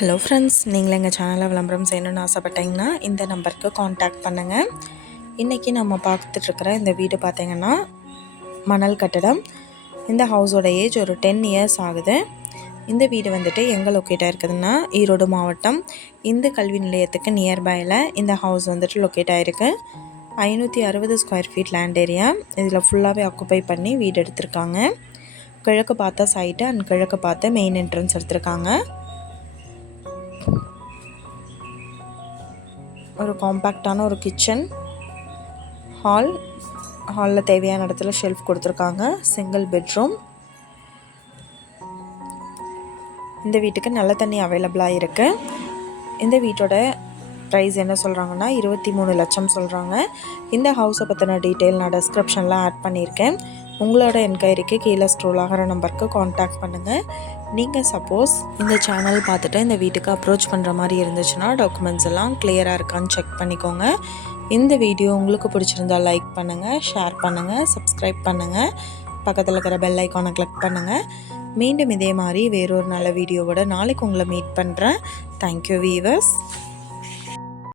Hello friends, நீங்களும் எங்கள் சேனலில் விளம்பரம் செய்யணும்னு ஆசைப்பட்டீங்கன்னா இந்த நம்பருக்கு காண்டாக்ட் பண்ணுங்கள். இன்றைக்கி நம்ம பார்த்துட்ருக்கிற இந்த வீடு பார்த்திங்கன்னா மணல் கட்டடம். இந்த ஹவுஸோட ஏஜ் ஒரு 10 இயர்ஸ் ஆகுது. இந்த வீடு வந்துட்டு எங்கே லொக்கேட்டாக இருக்குதுன்னா ஈரோடு மாவட்டம் இந்து கல்வி நிலையத்துக்கு நியர்பையில் இந்த ஹவுஸ் வந்துட்டு லொக்கேட் ஆகிருக்கு. 560 ஸ்கொயர் ஃபீட் லேண்ட் ஏரியா. இதில் ஃபுல்லாகவே ஆக்குப்பை பண்ணி வீடு எடுத்திருக்காங்க. கிழக்கு பார்த்த சைட்டு அண்ட் கிழக்கு பார்த்த மெயின் என்ட்ரன்ஸ் எடுத்திருக்காங்க. ஒரு காம்பேக்டான ஒரு கிச்சன், ஹாலில் தேவையான இடத்துல ஷெல்ஃப் கொடுத்துருக்காங்க. Single bedroom. இந்த வீட்டுக்கு நல்ல தண்ணி அவைலபிளாக இருக்குது. இந்த வீட்டோட ப்ரைஸ் என்ன சொல்கிறாங்கன்னா 23 லட்சம் சொல்கிறாங்க. இந்த ஹவுஸை பற்றின டீட்டெயில் நான் டிஸ்கிரிப்ஷனில் ஆட் பண்ணியிருக்கேன். உங்களோட என்கொயரிக்கு கீழே ஸ்க்ரோல் ஆகிற நம்பருக்கு காண்டாக்ட் பண்ணுங்கள். நீங்கள் சப்போஸ் இந்த சேனல் பார்த்துட்டு இந்த வீட்டுக்கு அப்ரோச் பண்ணுற மாதிரி இருந்துச்சுன்னா டாக்குமெண்ட்ஸ் எல்லாம் கிளியராக இருக்கான்னு செக் பண்ணிக்கோங்க. இந்த வீடியோ உங்களுக்கு பிடிச்சிருந்தால் லைக் பண்ணுங்கள், ஷேர் பண்ணுங்கள், சப்ஸ்கிரைப் பண்ணுங்கள், பக்கத்தில் இருக்கிற பெல் ஐக்கானை கிளிக் பண்ணுங்கள். மீண்டும் இதே மாதிரி வேறொரு நல்ல வீடியோவோட நாளைக்கு உங்களை மீட் பண்ணுறேன். Thank you viewers.